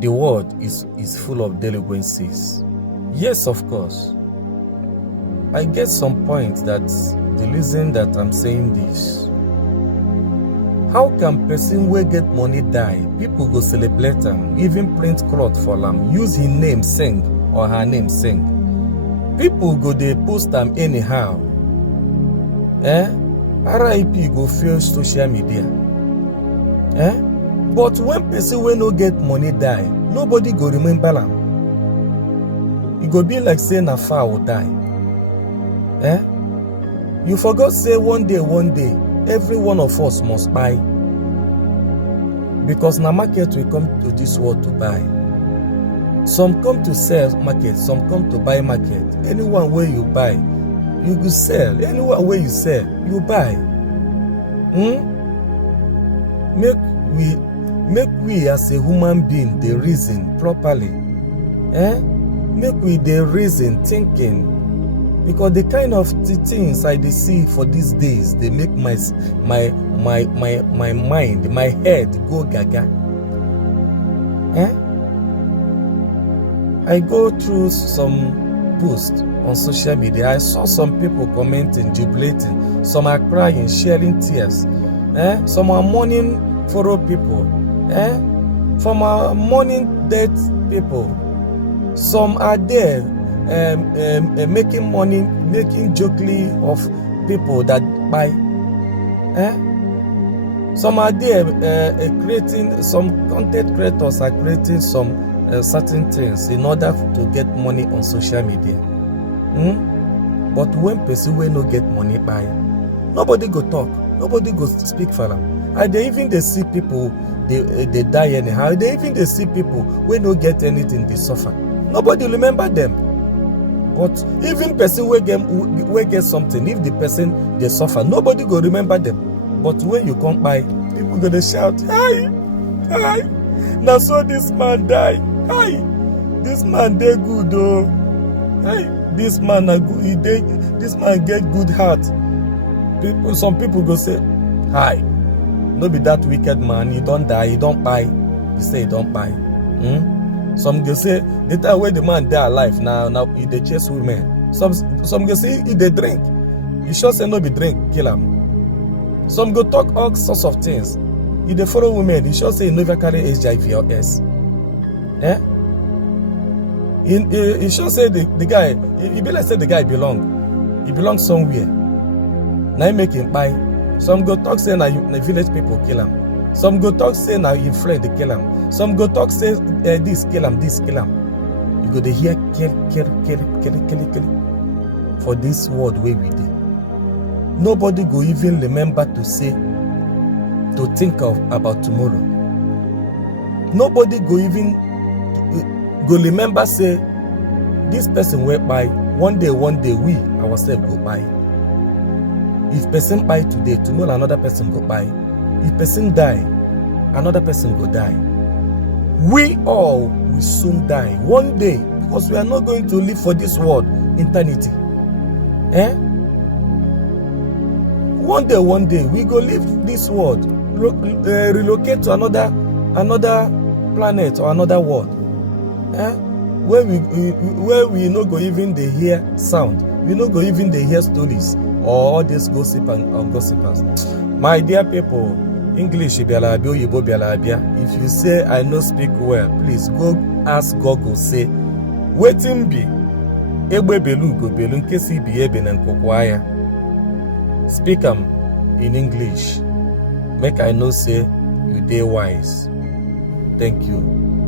the world is full of delinquencies. Yes, of course. I get some point that the reason that I'm saying this. How can person wey get money die? People go celebrate them, even print cloth for them, use his name sing or her name sing. People go they post them anyhow. RIP go fill social media. But when person wey no get money die, nobody go remember them. It go be like saying a fowl die. You forgot say one day, every one of us must buy. Because na market we come to this world to buy. Some come to sell market, some come to buy market. Anyone where you buy, you go sell. Anyone where you sell, you buy. Make we as a human being the reason properly. Make we the reason thinking. Because the kind of things I see for these days, they make my mind, my head go gaga. I go through some posts on social media. I saw some people commenting, jubilating. Some are crying, sharing tears. Some are mourning for people. Some are mourning dead people. Some are there making money, making jokely of people that buy. Some are there creating, some content creators are creating some certain things in order to get money on social media. But when person will not get money buy, nobody go talk, nobody go speak for them. And they even they see people they die anyhow. They even they see people will not get anything, they suffer. Nobody remember them. But even person will get something, if the person they suffer, nobody go remember them. But when you come by, people gonna shout, "Hi, hi!" Now so this man die. Hi, this man they good though. Hi, this man a good. This man get good heart. Some people go say, "Hi, no be that wicked man. He don't die. He don't buy." He say he don't buy. Some go say the time when the man die alive now he dey chase women. Some go say he dey drink. You sure say no be drink kill him. Some go talk all sorts of things. He dey follow women. He sure say he never carry HIV or S. He sure say the guy. He be like say the guy belong. He belong somewhere. Now he make him buy. Some go talk say na village people kill him. Some go talk say na him friend they kill him. Some go talk say this kill him, this kill him. You go to hear kill for this world where we did. Nobody go even remember to say, to think of about tomorrow. Nobody go even go remember say this person will buy one day we ourselves go buy. If person buy today, tomorrow another person go buy. If person die, another person go die. We all will soon die one day, because we are not going to live for this world eternity. One day we go leave this world, relocate to another planet or another world. Where we no go even they hear sound, we no go even they hear stories or all this gossip and gossipers. My dear people, English bialabia, Igbo bialabia. If you say I no speak well, please go ask Google. Say wetin be egbe belu go belu nkesi bi ebe na nkokwaya. Speak am in English. Make I know say you dey wise. Thank you.